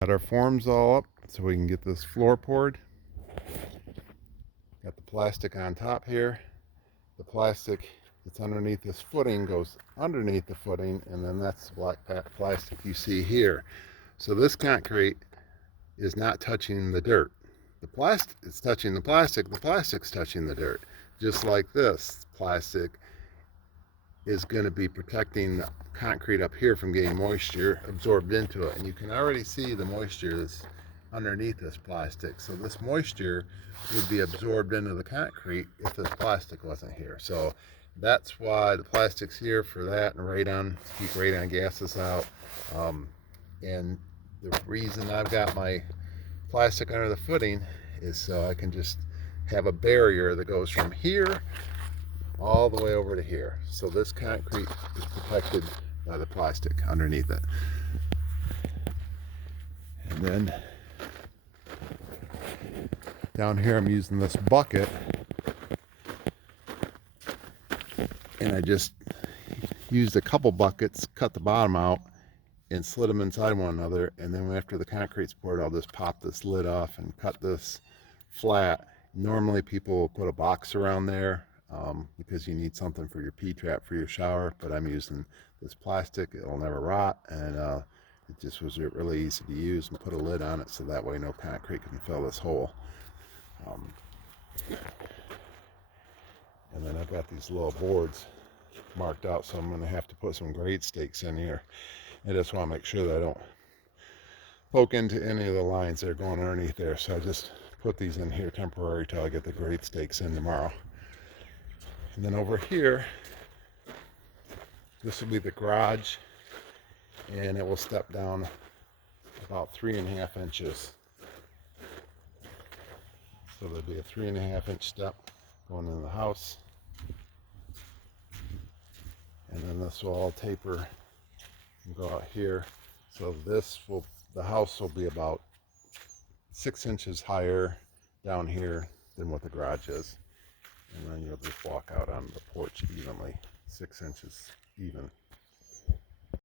Got our forms all up so we can get this floor poured. Got the plastic on top here. The plastic that's underneath this footing goes underneath the footing, and then that's the black plastic you see here. So this concrete is not touching the dirt. The plastic is touching the plastic's touching the dirt. Just like this plastic is going to be protecting the concrete up here from getting moisture absorbed into it. And you can already see the moisture that's underneath this plastic. So this moisture would be absorbed into the concrete if this plastic wasn't here. So that's why the plastic's here, for that, and radon, to keep radon gases out. And the reason I've got my plastic under the footing is so I can just have a barrier that goes from here all the way over to here. So this concrete is protected by the plastic underneath it. And then down here I'm using this bucket, and I just used a couple buckets, cut the bottom out and slid them inside one another, and then after the concrete's poured I'll just pop this lid off and cut this flat. Normally people will put a box around there because you need something for your P-trap for your shower, but I'm using this plastic. It'll never rot, and it just was really easy to use, and put a lid on it so that way no concrete can fill this hole. And then I've got these little boards marked out, so I'm going to have to put some grade stakes in here. I just want to make sure that I don't poke into any of the lines that are going underneath there, so I just put these in here temporary till I get the grade stakes in tomorrow. And then over here, this will be the garage, and it will step down about 3.5 inches. So there'll be a 3.5 inch step going in the house, and then this will all taper and go out here. So the house will be about 6 inches higher down here than what the garage is, and then you'll just walk out onto the porch evenly, 6 inches even